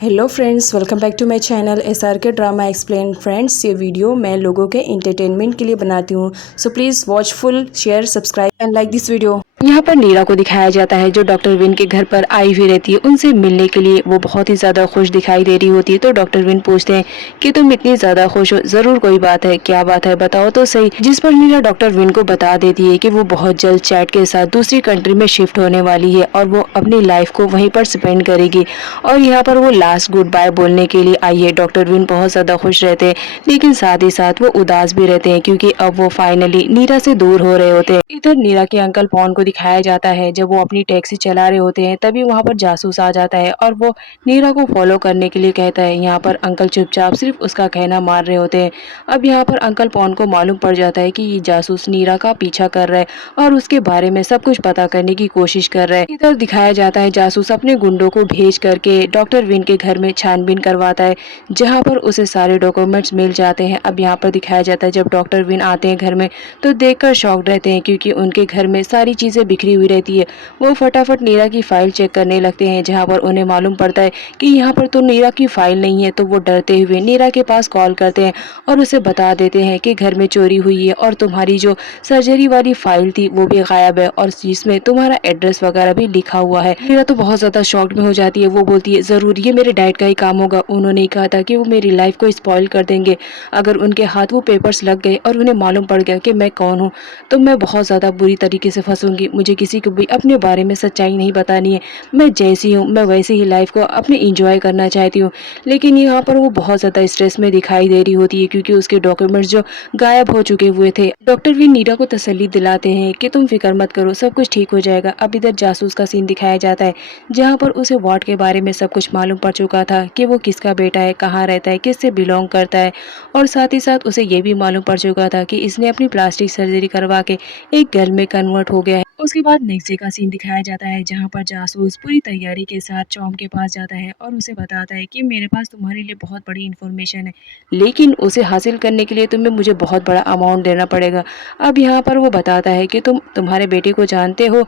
Hello friends, welcome back to my channel SRK drama explain. Friends, ये video मैं लोगों के एंटरटेनमेंट के लिए बनाती हूँ, so please watch full, share, subscribe and like this video. यहाँ पर नीरा को दिखाया जाता है जो डॉक्टर विन के घर पर आई हुई रहती है। उनसे मिलने के लिए वो बहुत ही ज़्यादा खुश दिखाई दे रही होती है। तो डॉक्टर विन पूछते हैं कि तुम इतनी ज़्यादा खुश हो, ज़रूर कोई बात है, क्या बात है बताओ तो सही। जिस पर नीरा डॉक्टर विन को बता देती है कि वो बहुत जल्द चैट के साथ दूसरी कंट्री में शिफ्ट होने वाली है और वो अपनी लाइफ को वहीं पर स्पेंड करेगी और यहाँ पर वो लास्ट गुड बाय बोलने के लिए आई है। डॉक्टर विन बहुत ज़्यादा खुश रहते हैं, लेकिन साथ ही साथ वो उदास भी रहते हैं क्योंकि अब वो फाइनली नीरा से दूर हो रहे होते हैं। इधर नीरा के अंकल पॉन को दिखाया जाता है जब वो अपनी टैक्सी चला रहे होते हैं, तभी वहाँ पर जासूस आ जाता है और वो नीरा को फॉलो करने के लिए कहता है। यहाँ पर अंकल चुपचाप सिर्फ उसका कहना मान रहे होते हैं। अब यहाँ पर अंकल पॉन को मालूम पड़ जाता है कि ये जासूस नीरा का पीछा कर रहा है और उसके बारे में सब कुछ पता करने की कोशिश कर रहा है। इधर दिखाया जाता है जासूस अपने गुंडों को भेज करके डॉक्टर विन के घर में छानबीन करवाता है, जहाँ पर उसे सारे डॉक्यूमेंट्स मिल जाते हैं। अब यहाँ पर दिखाया जाता है जब डॉक्टर विन आते हैं घर में तो देखकर शॉक्ड रहते हैं क्योंकि उनके घर में सारी चीजें बिखरी हुई रहती है। वो फटाफट नीरा की फाइल चेक करने लगते हैं, जहाँ पर उन्हें मालूम पड़ता है कि यहाँ पर तो नीरा की फाइल नहीं है। तो वो डरते हुए नीरा के पास कॉल करते हैं और उसे बता देते हैं कि घर में चोरी हुई है और तुम्हारी जो सर्जरी वाली फाइल थी वो भी गायब है और जिसमें तुम्हारा एड्रेस वगैरह भी लिखा हुआ है। नीरा तो बहुत ज्यादा शॉक्ड में हो जाती है। वो बोलती है जरूर ये मेरे डैड का ही काम होगा, उन्होंने कहा था कि वो मेरी लाइफ को स्पॉइल कर देंगे। अगर उनके हाथ वो पेपर्स लग गए और उन्हें मालूम पड़ गया कि मैं कौन हूँ तो मैं बहुत ज़्यादा बुरी तरीके से फंसूंगी। मुझे किसी को भी अपने बारे में सच्चाई नहीं बतानी है। मैं जैसी हूँ मैं वैसे ही लाइफ को अपने इंजॉय करना चाहती हूँ। लेकिन यहाँ पर वो बहुत ज़्यादा स्ट्रेस में दिखाई दे रही होती है क्योंकि उसके डॉक्यूमेंट्स जो गायब हो चुके हुए थे। डॉक्टर भी नीरा को तसल्ली दिलाते हैं कि तुम फिक्र मत करो, सब कुछ ठीक हो जाएगा। अब इधर जासूस का सीन दिखाया जाता है जहाँ पर उसे वार्ड के बारे में सब कुछ मालूम पड़ चुका था कि वो किसका बेटा है, कहाँ रहता है, किससे बिलोंग करता है और साथ ही साथ उसे ये भी मालूम पड़ चुका था कि इसने अपनी प्लास्टिक सर्जरी करवा के एक गर्ल में कन्वर्ट हो गया है। उसके बाद नेक्स्ट डे का सीन दिखाया जाता है जहाँ पर जासूस पूरी तैयारी के साथ चॉम के पास जाता है और उसे बताता है कि मेरे पास तुम्हारे लिए बहुत बड़ी इन्फॉर्मेशन है, लेकिन उसे हासिल करने के लिए तुम्हें मुझे बहुत बड़ा अमाउंट देना पड़ेगा। अब यहाँ पर वो बताता है कि तुम तुम्हारे बेटे को जानते हो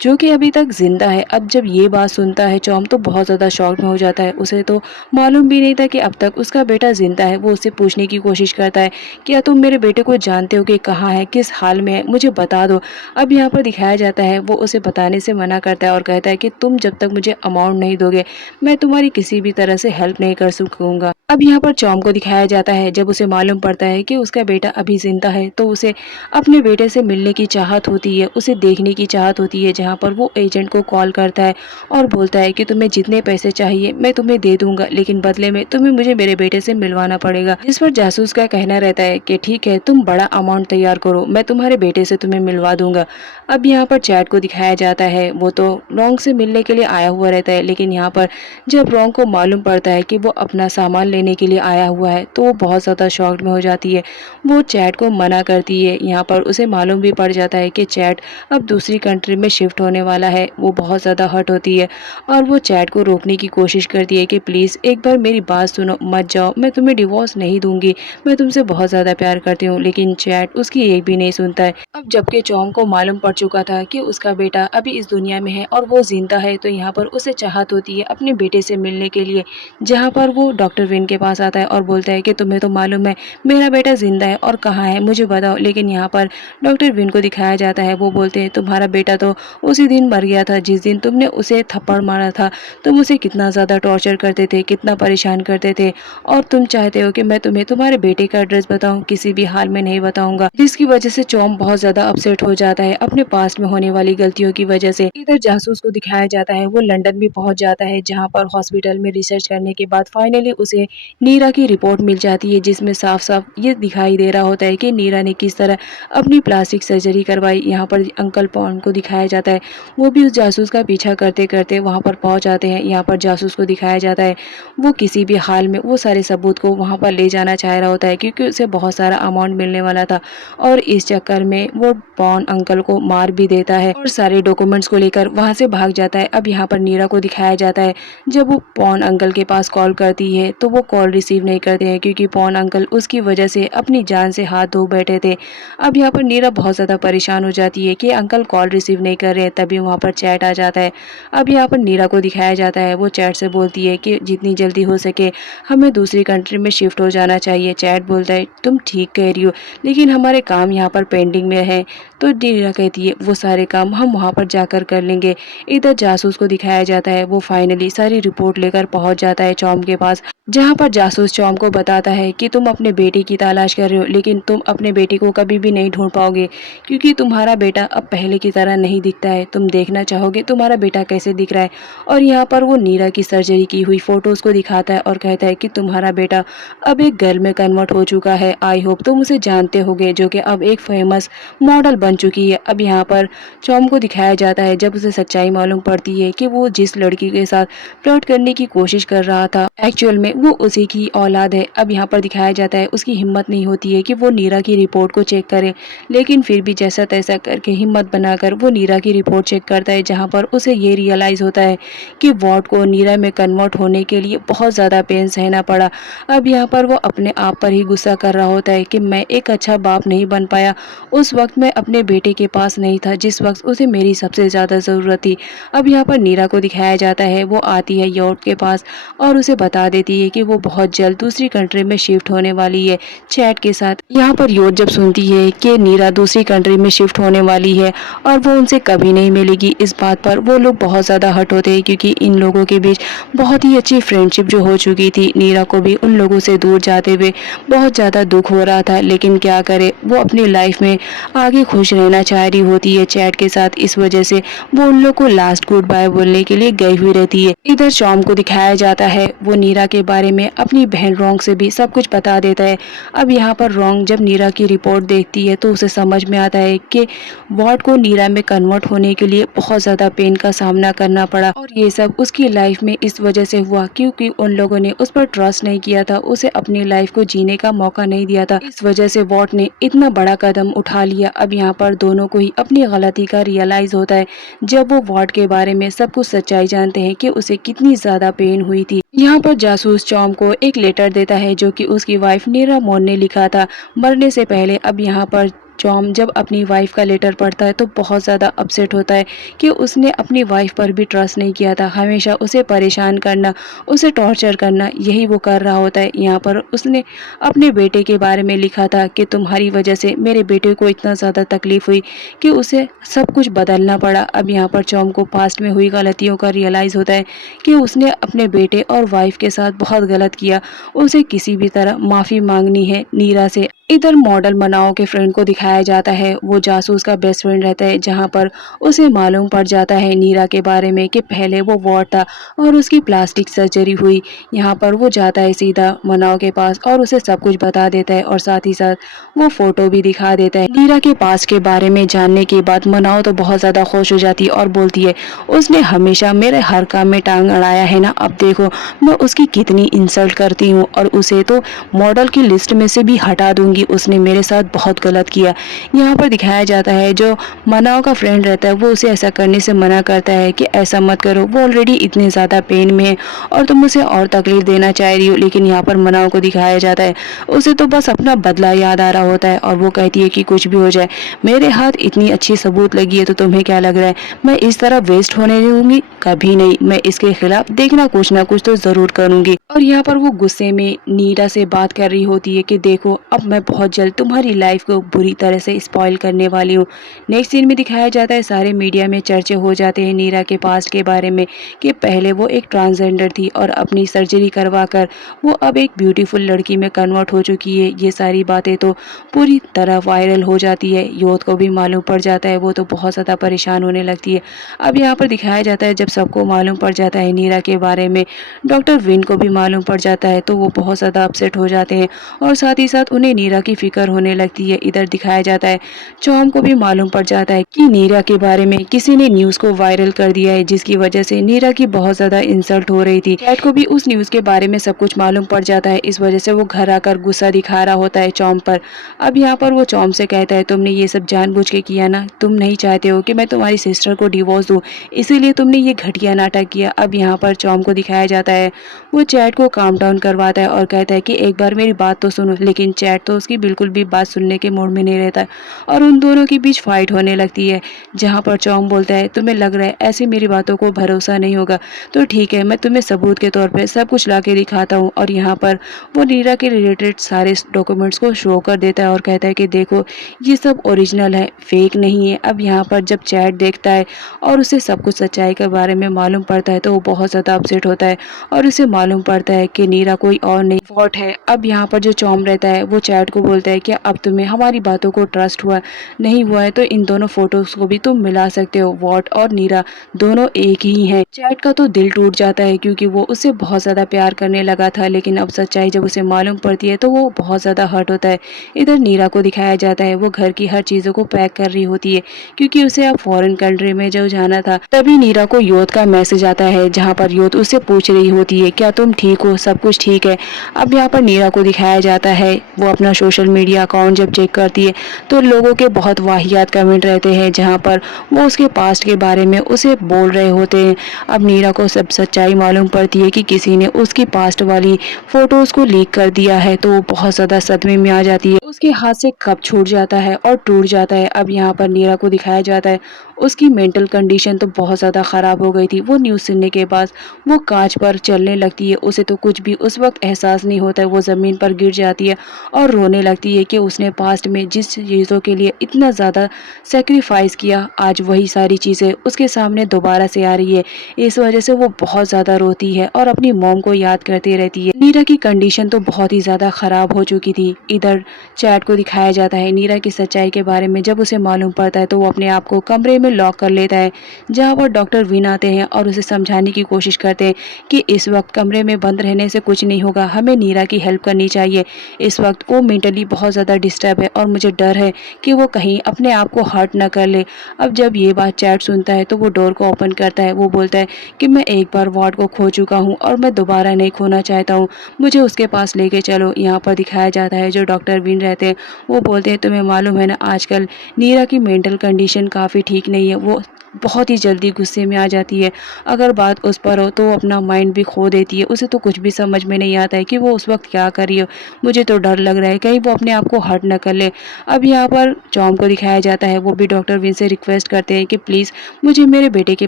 जो कि अभी तक जिंदा है। अब जब ये बात सुनता है चॉम तो बहुत ज़्यादा शॉक में हो जाता है। उसे तो मालूम भी नहीं था कि अब तक उसका बेटा जिंदा है। वो उससे पूछने की कोशिश करता है क्या तुम मेरे बेटे को जानते हो कि कहाँ है, किस हाल में है, मुझे बता दो। अब यहाँ पर दिखाया जाता है वो उसे बताने से मना करता है और कहता है कि तुम जब तक मुझे अमाउंट नहीं दोगे मैं तुम्हारी किसी भी तरह से हेल्प नहीं कर सकूंगा। अब यहाँ पर चॉम को दिखाया जाता है जब उसे मालूम पड़ता है कि उसका बेटा अभी जिंदा है तो उसे अपने बेटे से मिलने की चाहत होती है, उसे देखने की चाहत होती है। जहाँ पर वो एजेंट को कॉल करता है और बोलता है कि तुम्हें जितने पैसे चाहिए मैं तुम्हें दे दूंगा, लेकिन बदले में तुम्हें मुझे मेरे बेटे से मिलवाना पड़ेगा। जिस पर जासूस का कहना रहता है कि ठीक है तुम बड़ा अमाउंट तैयार करो, मैं तुम्हारे बेटे से तुम्हें मिलवा दूंगा। अब यहाँ पर चैट को दिखाया जाता है वो तो रोंग से मिलने के लिए आया हुआ रहता है, लेकिन यहाँ पर जब रोंग को मालूम पड़ता है कि वो अपना सामान लेने के लिए आया हुआ है तो वो बहुत ज़्यादा शॉक्ड में हो जाती है। वो चैट को मना करती है। यहाँ पर उसे मालूम भी पड़ जाता है कि चैट अब दूसरी कंट्री में शिफ्ट होने वाला है। वो बहुत ज़्यादा हर्ट होती है और वो चैट को रोकने की कोशिश करती है कि प्लीज़ एक बार मेरी बात सुनो, मत जाओ, मैं तुम्हें डिवोर्स नहीं दूंगी, मैं तुमसे बहुत ज़्यादा प्यार करती हूँ। लेकिन चैट उसकी एक भी नहीं सुनता है। अब जबकि चॉम को मालूम पड़ चुका था कि उसका बेटा अभी इस दुनिया में है और वो जिंदा है, तो यहाँ पर उसे चाहत होती है अपने बेटे से मिलने के लिए। जहाँ पर वो डॉक्टर विन के पास आता है और बोलता है कि तुम्हें तो मालूम है मेरा बेटा जिंदा है और कहाँ है मुझे बताओ। लेकिन यहाँ पर डॉक्टर विन को दिखाया जाता है वो बोलते हैं तुम्हारा बेटा तो उसी दिन मर गया था जिस दिन तुमने उसे थप्पड़ मारा था। तुम उसे कितना ज़्यादा टॉर्चर करते थे, कितना परेशान करते थे और तुम चाहते हो कि मैं तुम्हें तुम्हारे बेटे का एड्रेस बताऊं, किसी भी हाल में नहीं बताऊंगा। जिसकी वजह से चॉम बहुत ज़्यादा अपसेट हो जाता है अपने पास्ट में होने वाली गलतियों की वजह से। इधर जासूस को दिखाया जाता है वो लंदन भी पहुंच जाता है, जहाँ पर हॉस्पिटल में रिसर्च करने के बाद फाइनली उसे नीरा की रिपोर्ट मिल जाती है जिसमें साफ साफ ये दिखाई दे रहा होता है कि नीरा ने किस तरह अपनी प्लास्टिक सर्जरी करवाई। यहाँ पर अंकल पॉन को दिखाया जाता है वो भी उस जासूस का पीछा करते करते वहाँ पर पहुँच जाते हैं। यहाँ पर जासूस को दिखाया जाता है वो किसी भी हाल में वो सारे सबूत को वहाँ पर ले जाना चाह रहा होता है क्योंकि उसे बहुत सारा अमाउंट मिलने वाला था और इस चक्कर में वो पॉन अंकल को मार भी देता है और सारे डॉक्यूमेंट्स को लेकर वहाँ से भाग जाता है। अब यहाँ पर नीरा को दिखाया जाता है जब वो पॉन अंकल के पास कॉल करती है तो वो कॉल रिसीव नहीं करते हैं क्योंकि पॉन अंकल उसकी वजह से अपनी जान से हाथ धो बैठे थे। अब यहाँ पर नीरा बहुत ज़्यादा परेशान हो जाती है कि अंकल कॉल रिसीव नहीं कर रहे रहे हैं तभी वहाँ पर चैट आ जाता है। अब यहाँ पर नीरा को दिखाया जाता है, वो चैट से बोलती है कि जितनी जल्दी हो सके हमें दूसरी कंट्री में शिफ्ट हो जाना चाहिए। चैट बोलता है तुम ठीक कह रही हो, लेकिन हमारे काम यहाँ पर पेंडिंग में है। तो नीरा कहती है वो सारे काम हम वहाँ पर जाकर कर लेंगे। इधर जासूस को दिखाया जाता है, वो फाइनली सारी रिपोर्ट लेकर पहुँच जाता है चॉम के पास, जहाँ पर जासूस चॉम को बताता है कि तुम अपने बेटे की तलाश कर रहे हो, लेकिन तुम अपने बेटे को कभी भी नहीं ढूंढ पाओगे क्योंकि तुम्हारा बेटा अब पहले की तरह नहीं दिखता है। तुम देखना चाहोगे तुम्हारा बेटा कैसे दिख रहा है। और यहाँ पर वो नीरा की सर्जरी की हुई फोटोज को दिखाता है और कहता है कि तुम्हारा बेटा अब एक गर्ल में कन्वर्ट हो चुका है। आई होप तुम उसे जानते होगे, जो कि अब एक फेमस मॉडल बन चुकी है। अब यहाँ पर चॉम को दिखाया जाता है जब उसे सच्चाई मालूम पड़ती है कि वो जिस लड़की के साथ फ्लर्ट करने की कोशिश कर रहा था एक्चुअल में वो उसी की औलाद है। अब यहाँ पर दिखाया जाता है उसकी हिम्मत नहीं होती है कि वो नीरा की रिपोर्ट को चेक करे, लेकिन फिर भी जैसा तैसा करके हिम्मत बनाकर वो नीरा की रिपोर्ट चेक करता है, जहाँ पर उसे ये रियलाइज़ होता है कि वॉट को नीरा में कन्वर्ट होने के लिए बहुत ज़्यादा पेन सहना पड़ा। अब यहाँ पर वो अपने आप पर ही गुस्सा कर रहा होता है कि मैं एक अच्छा बाप नहीं बन पाया। उस वक्त मैं अपने बेटे के पास नहीं था जिस वक्त उसे मेरी सबसे ज़्यादा ज़रूरत थी। अब यहाँ पर नीरा को दिखाया जाता है, वो आती है यॉट के पास और उसे बता देती है कि वो बहुत जल्द दूसरी कंट्री में शिफ्ट होने वाली है चैट के साथ। यहाँ पर यॉट जब सुनती है कि नीरा दूसरी कंट्री में शिफ्ट होने वाली है और वो उनसे कभी नहीं मिलेगी, इस बात पर वो लोग बहुत ज़्यादा हर्ट होते हैं क्योंकि इन लोगों के बीच बहुत ही अच्छी फ्रेंडशिप जो हो चुकी थी। नीरा को भी उन लोगों से दूर जाते हुए बहुत ज़्यादा दुख हो रहा था, लेकिन क्या करे, वो अपनी लाइफ में आगे खुश रहना चाह रही होती है चैट के साथ। इस वजह से वो उन लोग को लास्ट गुड बाय बोलने के लिए गई हुई रहती है। इधर शॉम को दिखाया जाता है, वो नीरा के बारे में अपनी बहन रोंग से भी सब कुछ बता देता है। अब यहाँ पर रोंग जब नीरा की रिपोर्ट देखती है तो उसे समझ में आता है कि वॉट को नीरा में कन्वर्ट होने के लिए बहुत ज़्यादा पेन का सामना करना पड़ा और ये सब उसकी लाइफ में इस वजह से हुआ क्योंकि उन लोगों ने उस पर ट्रस्ट नहीं किया था, उसे अपनी लाइफ को जीने का मौका नहीं दिया था। इस वजह से वॉट ने इतना बड़ा कदम उठा लिया। अब यहाँ पर दोनों को ही अपनी गलती का रियलाइज होता है जब वो वॉट के बारे में सब कुछ सच्चाई जानते हैं कि उसे कितनी ज्यादा पेन हुई थी। यहाँ पर जासूस चॉम को एक लेटर देता है जो कि उसकी वाइफ नीरा मोन ने लिखा था मरने से पहले। अब यहाँ पर चॉम जब अपनी वाइफ का लेटर पढ़ता है तो बहुत ज़्यादा अपसेट होता है कि उसने अपनी वाइफ पर भी ट्रस्ट नहीं किया था। हमेशा उसे परेशान करना, उसे टॉर्चर करना, यही वो कर रहा होता है। यहाँ पर उसने अपने बेटे के बारे में लिखा था कि तुम्हारी वजह से मेरे बेटे को इतना ज़्यादा तकलीफ हुई कि उसे सब कुछ बदलना पड़ा। अब यहाँ पर चॉम को पास्ट में हुई गलतियों का रियलाइज़ होता है कि उसने अपने बेटे और वाइफ के साथ बहुत गलत किया, उसे किसी भी तरह माफ़ी मांगनी है नीरा से। इधर मॉडल मनाओ के फ्रेंड को दिखाया जाता है, वो जासूस का बेस्ट फ्रेंड रहता है, जहाँ पर उसे मालूम पड़ जाता है नीरा के बारे में कि पहले वो वॉर था और उसकी प्लास्टिक सर्जरी हुई। यहाँ पर वो जाता है सीधा मनाओ के पास और उसे सब कुछ बता देता है और साथ ही साथ वो फोटो भी दिखा देता है। नीरा के पास के बारे में जानने के बाद मनाओ तो बहुत ज़्यादा खुश हो जाती है और बोलती है उसने हमेशा मेरे हर काम में टांग अड़ाया है ना, अब देखो मैं उसकी कितनी इंसल्ट करती हूँ और उसे तो मॉडल की लिस्ट में से भी हटा दूंगी, उसने मेरे साथ बहुत गलत किया। यहाँ पर दिखाया जाता है जो मनाओ का फ्रेंड रहता है वो उसे ऐसा करने से मना करता है कि ऐसा मत करो, वो ऑलरेडी इतने ज़्यादा पेन में है और तुम उसे और तकलीफ देना चाह रही हो। लेकिन यहाँ पर मनाओ को दिखाया जाता है उसे तो बस अपना बदला याद आ रहा होता है और वो कहती है कि कुछ भी हो जाए मेरे हाथ इतनी अच्छी सबूत लगी है तो तुम्हें क्या लग रहा है मैं इस तरह वेस्ट होने दूंगी, कभी नहीं, मैं इसके खिलाफ देखना कुछ ना कुछ तो ज़रूर करूंगी। और यहाँ पर वो गुस्से में नीरा से बात कर रही होती है कि देखो अब मैं बहुत जल्द तुम्हारी लाइफ को बुरी तरह से स्पॉइल करने वाली हूँ। नेक्स्ट सीन में दिखाया जाता है सारे मीडिया में चर्चे हो जाते हैं नीरा के पास्ट के बारे में कि पहले वो एक ट्रांसजेंडर थी और अपनी सर्जरी करवा कर वो अब एक ब्यूटीफुल लड़की में कन्वर्ट हो चुकी है। ये सारी बातें तो पूरी तरह वायरल हो जाती है, यूथ को भी मालूम पड़ जाता है, वो तो बहुत ज़्यादा परेशान होने लगती है। अब यहाँ पर दिखाया जाता है जब सबको मालूम पड़ जाता है नीरा के बारे में, डॉक्टर विन को भी मालूम पड़ जाता है तो वो बहुत ज़्यादा अपसेट हो जाते हैं और साथ ही साथ उन्हें नीरा की फिक्र होने लगती है। इधर दिखाया जाता है चॉम को भी मालूम पड़ जाता है कि नीरा के बारे में किसी ने न्यूज़ को वायरल कर दिया है जिसकी वजह से नीरा की बहुत ज़्यादा इंसल्ट हो रही थी। कैट को भी उस न्यूज़ के बारे में सब कुछ मालूम पड़ जाता है, इस वजह से वो घर आकर गुस्सा दिखा रहा होता है चॉम पर। अब यहाँ पर वो चॉम से कहता है तुमने ये सब जानबूझ के किया ना, तुम नहीं चाहते हो कि मैं तुम्हारी सिस्टर को डिवोर्स दूँ, इसीलिए तुमने ये घटिया नाटक किया। अब यहाँ पर चॉम को दिखाया जाता है वो चैट को काम डाउन करवाता है और कहता है कि एक बार मेरी बात तो सुनो, लेकिन चैट तो उसकी बिल्कुल भी बात सुनने के मूड में नहीं रहता है और उन दोनों के बीच फाइट होने लगती है, जहाँ पर चौंग बोलता है तुम्हें लग रहा है ऐसी मेरी बातों को भरोसा नहीं होगा, तो ठीक है मैं तुम्हें सबूत के तौर पे सब कुछ ला के दिखाता हूँ। और यहाँ पर वो नीरा के रिलेटेड सारे डॉक्यूमेंट्स को शो कर देता है और कहता है कि देखो ये सब ओरिजिनल है, फेक नहीं है। अब यहाँ पर जब चैट देखता है और उसे सब कुछ सच्चाई के बारे में मालूम पड़ता है तो वो बहुत ज़्यादा अपसेट होता है और उसे मालूम पड़ता है कि नीरा कोई और नहीं वॉट है। अब यहाँ पर जो चौम रहता है वो चैट को बोलता है कि अब तुम्हें हमारी बातों को ट्रस्ट हुआ नहीं हुआ है तो इन दोनों फोटोज को भी तुम मिला सकते हो, वॉट और नीरा दोनों एक ही हैं। चैट का तो दिल टूट जाता है क्योंकि वो उससे बहुत ज़्यादा प्यार करने लगा था, लेकिन अब सच्चाई जब उसे मालूम पड़ती है तो वो बहुत ज़्यादा हर्ट होता है। इधर नीरा को दिखाया जाता है वो घर की हर चीज़ों को पैक कर रही होती है क्योंकि उसे अब फॉरेन कंट्री में जो जाना था। तभी नीरा को योत का मैसेज आता है जहाँ पर योत उससे पूछ रही होती है क्या तुम ठीक हो, सब कुछ ठीक है। अब यहाँ पर नीरा को दिखाया जाता है वो अपना सोशल मीडिया अकाउंट जब चेक करती है तो लोगों के बहुत वाहियात कमेंट रहते हैं जहाँ पर वो उसके पास्ट के बारे में उसे बोल रहे होते हैं। अब नीरा को सब सच्चाई मालूम पड़ती है कि किसी ने उसकी पास्ट वाली फोटोज को लीक कर दिया है तो वो बहुत ज़्यादा सदमे में आ जाती है, उसके हाथ से कप छूट जाता है और टूट जाता है। अब यहाँ पर नीरा को दिखाया जाता है उसकी मेंटल कंडीशन तो बहुत ज़्यादा ख़राब हो गई थी। वो न्यूज़ सुनने के बाद वो कांच पर चलने लगती है, उसे तो कुछ भी उस वक्त एहसास नहीं होता है। वो ज़मीन पर गिर जाती है और रोने लगती है कि उसने पास्ट में जिस चीज़ों के लिए इतना ज़्यादा सेक्रीफाइस किया आज वही सारी चीज़ें उसके सामने दोबारा से आ रही है। इस वजह से वो बहुत ज़्यादा रोती है और अपनी मॉम को याद करती रहती है। नीरा की कंडीशन तो बहुत ही ज़्यादा ख़राब हो चुकी थी। इधर चैट को दिखाया जाता है नीरा की सच्चाई के बारे में जब उसे मालूम पड़ता है तो वो अपने आप को कमरे में लॉक कर लेता है, जहाँ पर डॉक्टर विन आते हैं और उसे समझाने की कोशिश करते हैं कि इस वक्त कमरे में बंद रहने से कुछ नहीं होगा, हमें नीरा की हेल्प करनी चाहिए। इस वक्त वो मेंटली बहुत ज़्यादा डिस्टर्ब है और मुझे डर है कि वो कहीं अपने आप को हर्ट ना कर ले। अब जब ये बात चैट सुनता है तो वो डोर को ओपन करता है। वो बोलता है कि मैं एक बार वार्ड को खो चुका हूँ और मैं दोबारा नहीं खोना चाहता हूँ, मुझे उसके पास लेके चलो। यहाँ पर दिखाया जाता है जो डॉक्टर विन रहते हैं वो बोलते हैं तुम्हें मालूम है ना आजकल नीरा की मेंटल कंडीशन काफ़ी ठीक नहीं है, वो बहुत ही जल्दी गुस्से में आ जाती है, अगर बात उस पर हो तो वो अपना माइंड भी खो देती है, उसे तो कुछ भी समझ में नहीं आता है कि वो उस वक्त क्या कर रही हो। मुझे तो डर लग रहा है कहीं वो अपने आप को हर्ट न कर ले। अब यहाँ पर टॉम को दिखाया जाता है वो भी डॉक्टर विन से रिक्वेस्ट करते हैं कि प्लीज़ मुझे मेरे बेटे के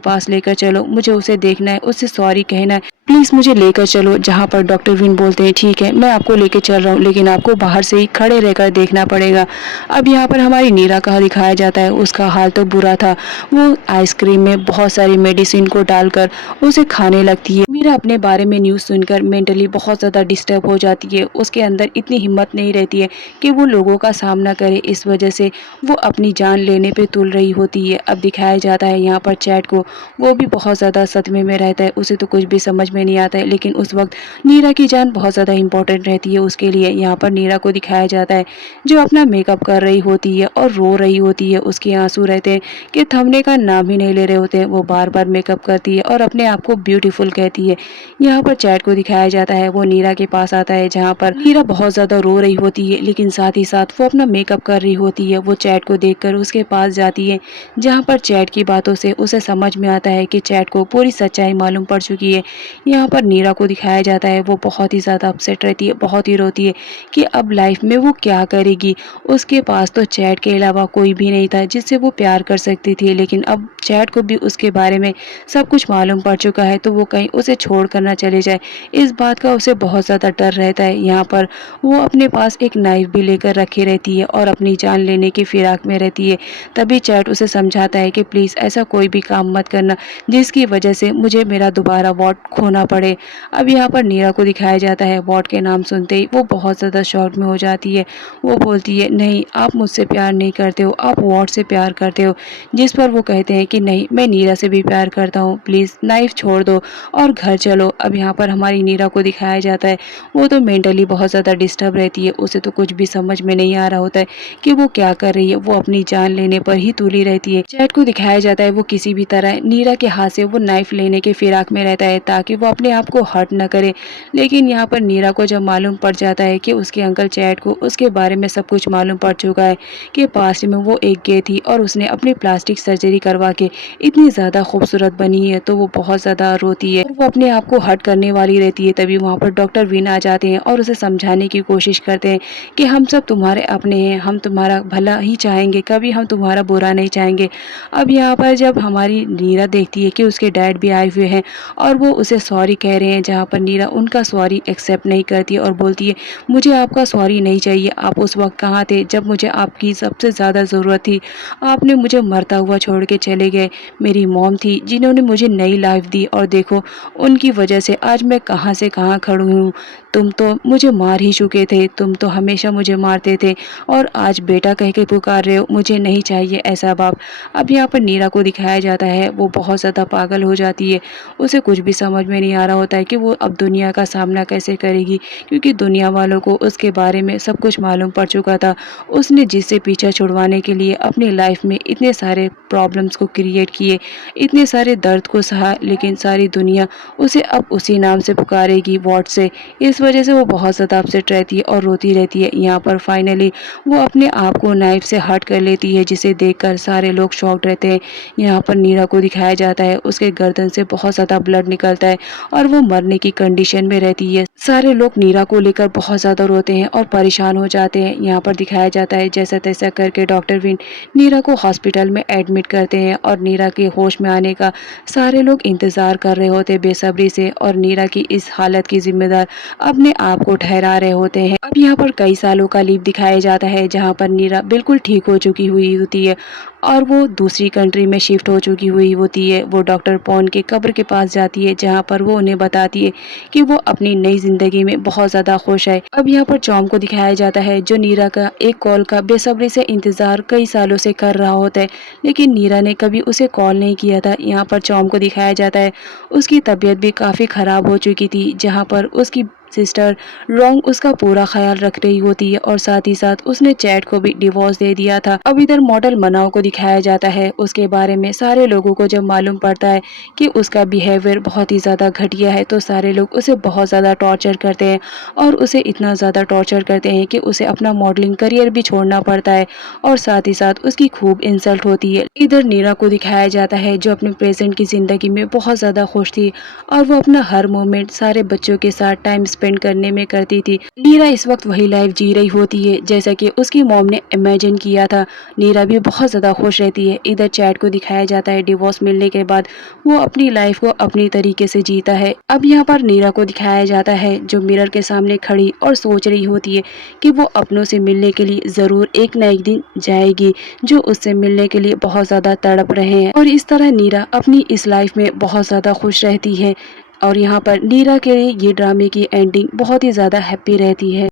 पास लेकर चलो, मुझे उसे देखना है, उससे सॉरी कहना है, प्लीज़ मुझे लेकर चलो। जहाँ पर डॉक्टर विन बोलते हैं ठीक है मैं आपको लेकर चल रहा हूँ लेकिन आपको बाहर से ही खड़े रहकर देखना पड़ेगा। अब यहाँ पर हमारी नीरा का दिखाया जाता है उसका हाल तो बुरा था, वो आइसक्रीम में बहुत सारी मेडिसिन को डालकर उसे खाने लगती है। मीरा अपने बारे में न्यूज़ सुनकर मेंटली बहुत ज़्यादा डिस्टर्ब हो जाती है, उसके अंदर इतनी हिम्मत नहीं रहती है कि वो लोगों का सामना करे, इस वजह से वो अपनी जान लेने पे तुल रही होती है। अब दिखाया जाता है यहाँ पर चैट को, वो भी बहुत ज़्यादा सदमे में रहता है, उसे तो कुछ भी समझ में नहीं आता है, लेकिन उस वक्त नीरा की जान बहुत ज़्यादा इंपॉर्टेंट रहती है उसके लिए। यहाँ पर नीरा को दिखाया जाता है जो अपना मेकअप कर रही होती है और रो रही होती है, उसके आंसू रहते हैं कि थमने का नाम ही नहीं ले रहे होते हैं। वो बार बार मेकअप करती है और अपने आप को ब्यूटीफुल कहती है। यहाँ पर चैट को दिखाया जाता है वो नीरा के पास आता है जहाँ पर नीरा बहुत ज़्यादा रो रही होती है, लेकिन साथ ही साथ वो अपना मेकअप कर रही होती है। वो चैट को देखकर उसके पास जाती है, जहाँ पर चैट की बातों से उसे समझ में आता है कि चैट को पूरी सच्चाई मालूम पड़ चुकी है। यहाँ पर नीरा को दिखाया जाता है वो बहुत ही ज़्यादा अपसेट रहती है, बहुत ही रोती है कि अब लाइफ में वो क्या करेगी। उसके पास तो चैट के अलावा कोई भी नहीं था जिससे वो प्यार कर सकती थी, लेकिन अब चैट को भी उसके बारे में सब कुछ मालूम पड़ चुका है तो वो कहीं उसे छोड़ कर ना चले जाए, इस बात का उसे बहुत ज़्यादा डर रहता है। यहाँ पर वो अपने पास एक नाइफ भी लेकर रखी रहती है और अपनी जान लेने की फिराक में रहती है। तभी चैट उसे समझाता है कि प्लीज़ ऐसा कोई भी काम मत करना जिसकी वजह से मुझे मेरा दोबारा वॉट खोना पड़े। अब यहाँ पर नीरा को दिखाया जाता है वॉट के नाम सुनते ही वो बहुत ज़्यादा शॉक में हो जाती है। वो बोलती है नहीं आप मुझसे प्यार नहीं करते हो, आप वॉट से प्यार करते हो। जिस पर वो कहते हैं कि नहीं मैं नीरा से भी प्यार करता हूँ, प्लीज़ नाइफ छोड़ दो और घर चलो। अब यहाँ पर हमारी नीरा को दिखाया जाता है वो तो मेंटली बहुत ज़्यादा डिस्टर्ब रहती है, उसे तो कुछ भी समझ में नहीं आ रहा होता है कि वो क्या कर रही है, वो अपनी जान लेने पर ही तुली रहती है। चैट को दिखाया जाता है वो किसी भी तरह नीरा के हाथ से वो नाइफ लेने के फिराक में रहता है ताकि वो अपने आप को हर्ट न करे, लेकिन यहाँ पर नीरा को जब मालूम पड़ जाता है कि उसके अंकल चैट को उसके बारे में सब कुछ मालूम पड़ चुका है कि पास्ट में वो एक गे थी और उसने अपनी प्लास्टिक सर्जरी करवा के इतनी ज़्यादा खूबसूरत बनी है तो वो बहुत ज़्यादा रोती है और वो अपने आप को हर्ट करने वाली रहती है। तभी वहाँ पर डॉक्टर विन आ जाते हैं और उसे समझाने की कोशिश करते हैं कि हम सब तुम्हारे अपने हैं, हम तुम्हारा भला ही चाहेंगे, कभी हम तुम्हारा बुरा नहीं चाहेंगे। अब यहाँ पर जब हमारी नीरा देखती है कि उसके डैड भी आए हुए हैं और वो उसे सॉरी कह रहे हैं, जहाँ पर नीरा उनका सॉरी एक्सेप्ट नहीं करती है और बोलती है मुझे आपका सॉरी नहीं चाहिए, आप उस वक्त कहाँ थे जब मुझे आपकी सबसे ज़्यादा ज़रूरत थी, आपने मुझे मरता हुआ छोड़ के चले गए। मेरी मॉम थी जिन्होंने मुझे नई लाइफ दी और देखो उनकी वजह से आज मैं कहाँ से कहाँ खड़ी हूँ। तुम तो मुझे मार ही चुके थे, तुम तो हमेशा मुझे मारते थे और आज बेटा कह के पुकार रहे हो, मुझे नहीं चाहिए ऐसा बाप। अब यहाँ पर नीरा को दिखाया जाता है वो बहुत ज़्यादा पागल हो जाती है, उसे कुछ भी समझ में नहीं आ रहा होता है कि वो अब दुनिया का सामना कैसे करेगी, क्योंकि दुनिया वालों को उसके बारे में सब कुछ मालूम पड़ चुका था। उसने जिससे पीछा छुड़वाने के लिए अपनी लाइफ में इतने सारे प्रॉब्लम्स को क्रिएट किए, इतने सारे दर्द को सहा, लेकिन सारी दुनिया उसे अब उसी नाम से पुकारेगी, वॉट से। इस वजह से वो बहुत ज़्यादा अपसेट रहती है और रोती रहती है। यहाँ पर फाइनली वो अपने आप को नाइफ से हर्ट कर लेती है, जिसे देखकर सारे लोग शॉक्ड रहते हैं। यहाँ पर नीरा को दिखाया जाता है उसके गर्दन से बहुत ज़्यादा ब्लड निकलता है और वो मरने की कंडीशन में रहती है। सारे लोग नीरा को लेकर बहुत ज़्यादा रोते हैं और परेशान हो जाते हैं। यहाँ पर दिखाया जाता है जैसा तैसा करके डॉक्टर विन नीरा को हॉस्पिटल में एडमिट करते हैं और नीरा के होश में आने का सारे लोग इंतज़ार कर रहे होते बेसब्री से, और नीरा की इस हालत की जिम्मेदार अपने आप को ठहरा रहे होते हैं। अब यहाँ पर कई सालों का लीव दिखाया जाता है जहाँ पर नीरा बिल्कुल ठीक हो चुकी हुई होती है और वो दूसरी कंट्री में शिफ्ट हो चुकी हुई होती है। वो डॉक्टर पॉन के कब्र के पास जाती है जहाँ पर वो उन्हें बताती है कि वो अपनी नई ज़िंदगी में बहुत ज़्यादा खुश है। अब यहाँ पर टॉम को दिखाया जाता है जो नीरा का एक कॉल का बेसब्री से इंतज़ार कई सालों से कर रहा होता है, लेकिन नीरा ने कभी उसे कॉल नहीं किया था। यहाँ पर टॉम को दिखाया जाता है उसकी तबीयत भी काफ़ी ख़राब हो चुकी थी, जहाँ पर उसकी सिस्टर रॉन्ग उसका पूरा ख्याल रख रही होती है और साथ ही साथ उसने चैट को भी डिवोर्स दे दिया था। अब इधर मॉडल मनाओ को दिखाया जाता है, उसके बारे में सारे लोगों को जब मालूम पड़ता है कि उसका बिहेवियर बहुत ही ज़्यादा घटिया है तो सारे लोग उसे बहुत ज़्यादा टॉर्चर करते हैं और उसे इतना ज़्यादा टॉर्चर करते हैं कि उसे अपना मॉडलिंग करियर भी छोड़ना पड़ता है और साथ ही साथ उसकी खूब इंसल्ट होती है। इधर नीरा को दिखाया जाता है जो अपने प्रेजेंट की ज़िंदगी में बहुत ज़्यादा खुश थी और वो अपना हर मोमेंट सारे बच्चों के साथ टाइम स्पेंड करने में करती थी। नीरा इस वक्त वही लाइफ जी रही होती है जैसा कि उसकी मॉम ने इमेजिन किया था। नीरा भी बहुत ज़्यादा खुश रहती है। इधर चैट को दिखाया जाता है डिवोर्स मिलने के बाद वो अपनी लाइफ को अपनी तरीके से जीता है। अब यहाँ पर नीरा को दिखाया जाता है जो मिरर के सामने खड़ी और सोच रही होती है कि वो अपनों से मिलने के लिए ज़रूर एक न एक दिन जाएगी जो उससे मिलने के लिए बहुत ज़्यादा तड़प रहे हैं, और इस तरह नीरा अपनी इस लाइफ में बहुत ज़्यादा खुश रहती है। और यहाँ पर नीरा के लिए ये ड्रामे की एंडिंग बहुत ही ज़्यादा हैप्पी रहती है।